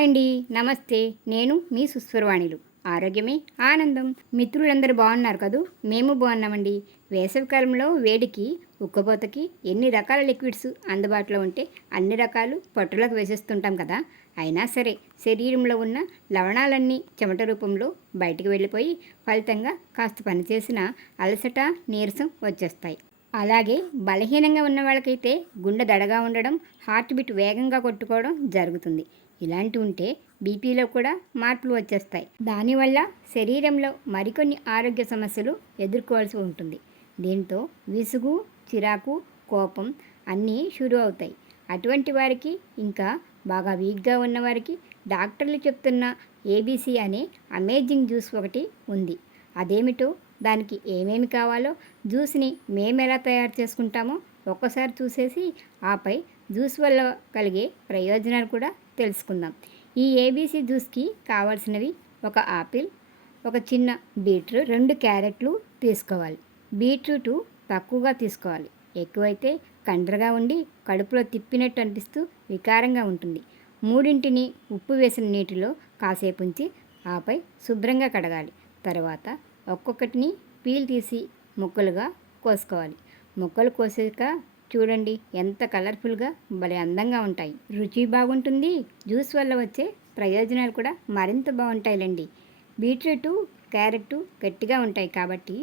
Hi అండి, నమస్తే. నేను మీ సుస్వరవాణిలు. ఆరోగ్యమే ఆనందం. మిత్రులందరూ బాగున్నారు కదూ? మేము బాగున్నామండి. వేసవికాలంలో వేడికి ఉక్కపోతకి ఎన్ని రకాల లిక్విడ్స్ అందుబాటులో ఉంటే అన్ని రకాలు పట్టులకు వేసేస్తుంటాం కదా. అయినా సరే శరీరంలో ఉన్న లవణాలన్నీ చెమట రూపంలో బయటికి వెళ్ళిపోయి ఫలితంగా కాస్త పనిచేసిన అలసట, నీరసం వచ్చేస్తాయి. అలాగే బలహీనంగా ఉన్న వాళ్ళకైతే గుండె దడగా ఉండడం, హార్ట్ బీట్ వేగంగా కొట్టుకోవడం జరుగుతుంది. ఇలాంటి ఉంటే బీపీలో కూడా మార్పులు వచ్చేస్తాయి. దానివల్ల శరీరంలో మరికొన్ని ఆరోగ్య సమస్యలు ఎదుర్కోవాల్సి ఉంటుంది. దీంతో విసుగు, చిరాకు, కోపం అన్నీ షురూ అవుతాయి. అటువంటి వారికి, ఇంకా బాగా వీక్గా ఉన్నవారికి డాక్టర్లు చెప్తున్న ఏబీసీ అనే అమేజింగ్ జ్యూస్ ఒకటి ఉంది. అదేమిటో, దానికి ఏమేమి కావాలో, జ్యూస్ని మేమెలా తయారు చేసుకుంటామో ఒక్కసారి చూసేసి ఆపై జ్యూస్ వల్ల కలిగే ప్రయోజనాలు కూడా తెలుసుకుందాం. ఈ ఏబీసీ జ్యూస్కి కావాల్సినవి: ఒక ఆపిల్, ఒక చిన్న బీట్రూట్, 2 క్యారెట్లు తీసుకోవాలి. బీట్రూటు తక్కువగా తీసుకోవాలి. ఎక్కువైతే కండ్రగా ఉండి కడుపులో తిప్పినట్టు అనిపిస్తూ వికారంగా ఉంటుంది. 3 ఉప్పు వేసిన నీటిలో కాసేపు ఉంచి ఆపై శుభ్రంగా కడగాలి. తర్వాత ఒక్కొక్కటిని పీల్ తీసి ముక్కలుగా కోసుకోవాలి. ముక్కలు కోసాక చూడండి ఎంత కలర్ఫుల్గా, భలే అందంగా ఉంటాయి. రుచి బాగుంటుంది. జ్యూస్ వల్ల వచ్చే ప్రయోజనాలు కూడా మరింత బాగుంటాయిలండి. బీట్రూటు, క్యారెట్ గట్టిగా ఉంటాయి కాబట్టి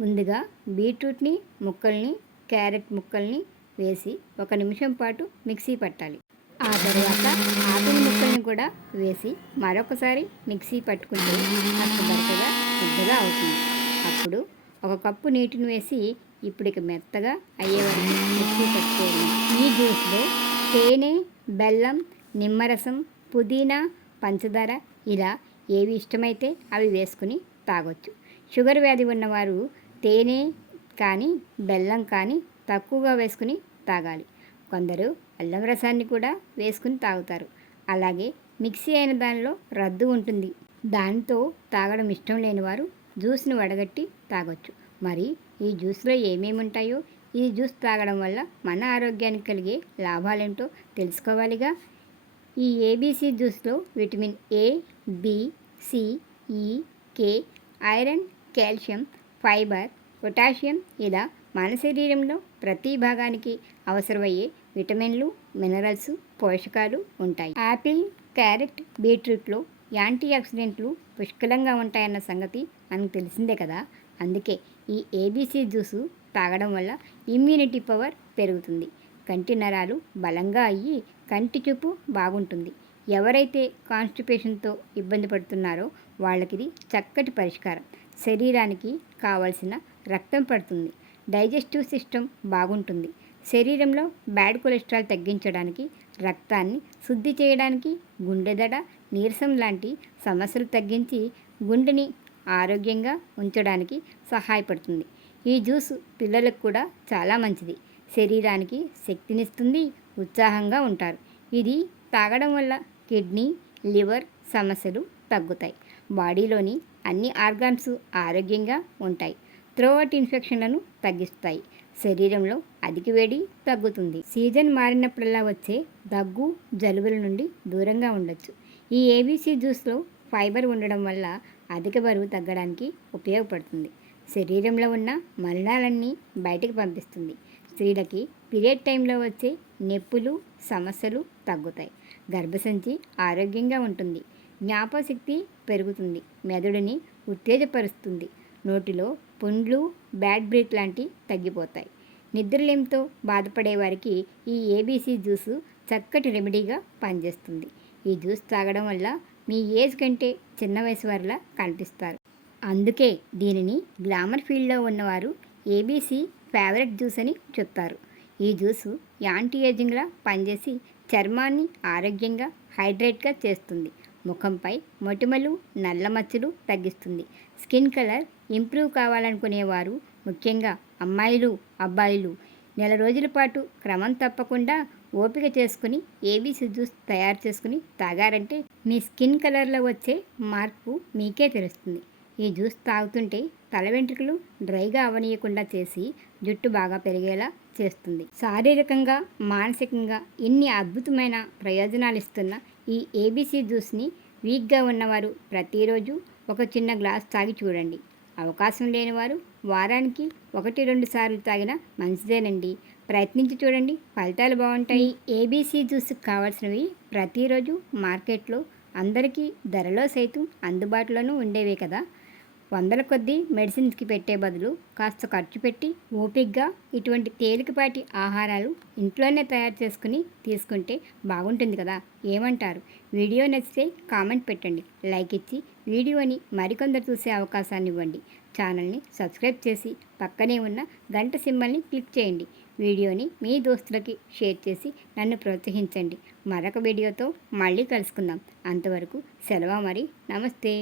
ముందుగా బీట్రూట్ని ముక్కల్ని, క్యారెట్ ముక్కల్ని వేసి 1 నిమిషం పాటు మిక్సీ పట్టాలి. ఆ తర్వాత ఆపిల్ ముక్కల్ని కూడా వేసి మరొకసారి మిక్సీ పట్టుకుంటే కాస్త బరకగా ముద్దగా అవుతుంది. అప్పుడు 1 కప్పు నీటిని వేసి ఇక మెత్తగా అయ్యేవరకు మిక్సీ పట్టుకోవాలి. ఈ జ్యూస్లో తేనె, బెల్లం, నిమ్మరసం, పుదీనా, పంచదార ఇలా ఏవి ఇష్టమైతే అవి వేసుకుని తాగొచ్చు. షుగర్ వ్యాధి ఉన్నవారు తేనె కానీ బెల్లం కానీ తక్కువగా వేసుకుని తాగాలి. కొందరు అల్లం రసాన్ని కూడా వేసుకుని తాగుతారు. అలాగే మిక్సీ అయిన దానిలో రద్దు ఉంటుంది. దాంతో తాగడం ఇష్టం లేని వారు జ్యూస్ని వడగట్టి తాగొచ్చు. మరి ఈ జ్యూస్లో ఏమేమి ఉంటాయో, ఈ జ్యూస్ తాగడం వల్ల మన ఆరోగ్యానికి కలిగే లాభాలేంటో తెలుసుకోవాలిగా. ఈ ఏబీసీ జ్యూస్లో vitamin A, B, C, E, K, iron, calcium, fibre, potassium ఇలా మన శరీరంలో ప్రతి భాగానికి అవసరమయ్యే విటమిన్లు, మినరల్స్, పోషకాలు ఉంటాయి. యాపిల్, క్యారెట్, బీట్రూట్లో యాంటీ ఆక్సిడెంట్లు పుష్కలంగా ఉంటాయన్న సంగతి మనకు తెలిసిందే కదా. అందుకే ఈ ఏబీసీ జ్యూసు తాగడం వల్ల ఇమ్యూనిటీ పవర్ పెరుగుతుంది. కంటి నరాలు బలంగా అయ్యి కంటి చూపు బాగుంటుంది. ఎవరైతే కాన్స్టిపేషన్తో ఇబ్బంది పడుతున్నారో వాళ్ళకిది చక్కటి పరిష్కారం. శరీరానికి కావలసిన రక్తం పడుతుంది. డైజెస్టివ్ సిస్టమ్ బాగుంటుంది. శరీరంలో బ్యాడ్ కొలెస్ట్రాల్ తగ్గించడానికి, రక్తాన్ని శుద్ధి చేయడానికి, గుండెదడ, నీరసం లాంటి సమస్యలు తగ్గించి గుండెని ఆరోగ్యంగా ఉంచడానికి సహాయపడుతుంది. ఈ జ్యూస్ పిల్లలకు కూడా చాలా మంచిది. శరీరానికి శక్తినిస్తుంది, ఉత్సాహంగా ఉంటారు. ఇది తాగడం వల్ల కిడ్నీ, లివర్ సమస్యలు తగ్గుతాయి. బాడీలోని అన్ని ఆర్గాన్స్ ఆరోగ్యంగా ఉంటాయి. థ్రోట్ ఇన్ఫెక్షన్లను తగ్గిస్తాయి. శరీరంలో అధిక వేడి తగ్గుతుంది. సీజన్ మారినప్పుడల్లా వచ్చే దగ్గు, జలుబుల నుండి దూరంగా ఉండొచ్చు. ఈ ఏబీసీ జ్యూస్లో ఫైబర్ ఉండడం వల్ల అధిక బరువు తగ్గడానికి ఉపయోగపడుతుంది. శరీరంలో ఉన్న మలినాలన్నీ బయటకు పంపిస్తుంది. స్త్రీలకి పీరియడ్ టైంలో వచ్చే నొప్పులు, సమస్యలు తగ్గుతాయి. గర్భసంచి ఆరోగ్యంగా ఉంటుంది. జ్ఞాపకశక్తి పెరుగుతుంది. మెదడుని ఉత్తేజపరుస్తుంది. నోటిలో పుండ్లు, బ్యాడ్ బ్రీత్ లాంటివి తగ్గిపోతాయి. నిద్రలేమితో బాధపడే వారికి ఈ ఏబీసీ జ్యూసు చక్కటి రెమెడీగా పనిచేస్తుంది. ఈ జ్యూస్ తాగడం వల్ల మీ ఏజ్ కంటే చిన్న వయసు వారిలా కనిపిస్తారు. అందుకే దీనిని గ్లామర్ ఫీల్డ్లో ఉన్నవారు ఏబీసీ ఫేవరెట్ జ్యూస్ అని చెప్తారు. ఈ జ్యూసు యాంటీ ఏజింగ్లా పనిచేసి చర్మాన్ని ఆరోగ్యంగా, హైడ్రేట్గా చేస్తుంది. ముఖంపై మొటిమలు, నల్ల మచ్చలు తగ్గిస్తుంది. స్కిన్ కలర్ ఇంప్రూవ్ కావాలనుకునేవారు, ముఖ్యంగా అమ్మాయిలు, అబ్బాయిలు నెల రోజుల పాటు క్రమం తప్పకుండా ఓపిక చేసుకుని ఏబీసీ జ్యూస్ తయారు చేసుకుని తాగారంటే మీ స్కిన్ కలర్లో వచ్చే మార్పు మీకే తెలుస్తుంది. ఈ జ్యూస్ తాగుతుంటే తల వెంట్రుకలు డ్రైగా అవనీయకుండా చేసి జుట్టు బాగా పెరిగేలా చేస్తుంది. శారీరకంగా, మానసికంగా ఎన్ని అద్భుతమైన ప్రయోజనాలు ఇస్తున్న ఈ ఏబీసీ జ్యూస్ని వీక్గా ఉన్నవారు ప్రతిరోజు ఒక చిన్న గ్లాస్ తాగి చూడండి. అవకాశం లేనివారు వారానికి 1-2 సార్లు తాగినా మంచిదేనండి. ప్రయత్నించి చూడండి, ఫలితాలు బాగుంటాయి. ఏబీసీ జ్యూస్కి కావాల్సినవి ప్రతిరోజు మార్కెట్లో అందరికీ ధరలో సైతం అందుబాటులోనూ ఉండేవే కదా. వందల కొద్దీ మెడిసిన్స్కి పెట్టే బదులు కాస్త ఖర్చు పెట్టి ఓపిక్గా ఇటువంటి తేలికపాటి ఆహారాలు ఇంట్లోనే తయారు చేసుకుని తీసుకుంటే బాగుంటుంది కదా. ఏమంటారు? వీడియో నచ్చితే కామెంట్ పెట్టండి, లైక్ ఇచ్చి వీడియోని మరికొందరు చూసే అవకాశాన్ని ఇవ్వండి. ఛానల్ని సబ్స్క్రైబ్ చేసి పక్కనే ఉన్న గంట సింబల్ని క్లిక్ చేయండి. వీడియోని మీ దోస్తులకి షేర్ చేసి నన్ను ప్రోత్సహించండి. మరొక వీడియోతో మళ్ళీ కలుసుకుందాం. అంతవరకు సెలవు మరి. నమస్తే.